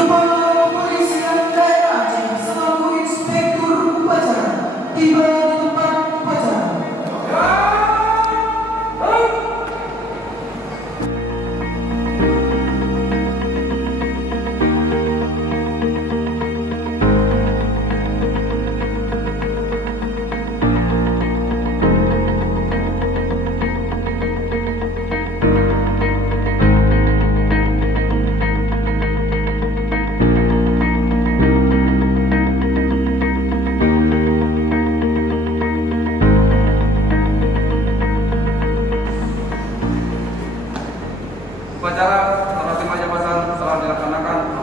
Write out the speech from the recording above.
Kepala Kepolisian Daerah Aceh selaku Inspektur Upacara tiba di tempat upacara. Upacara serah terima jabatan telah dilaksanakan.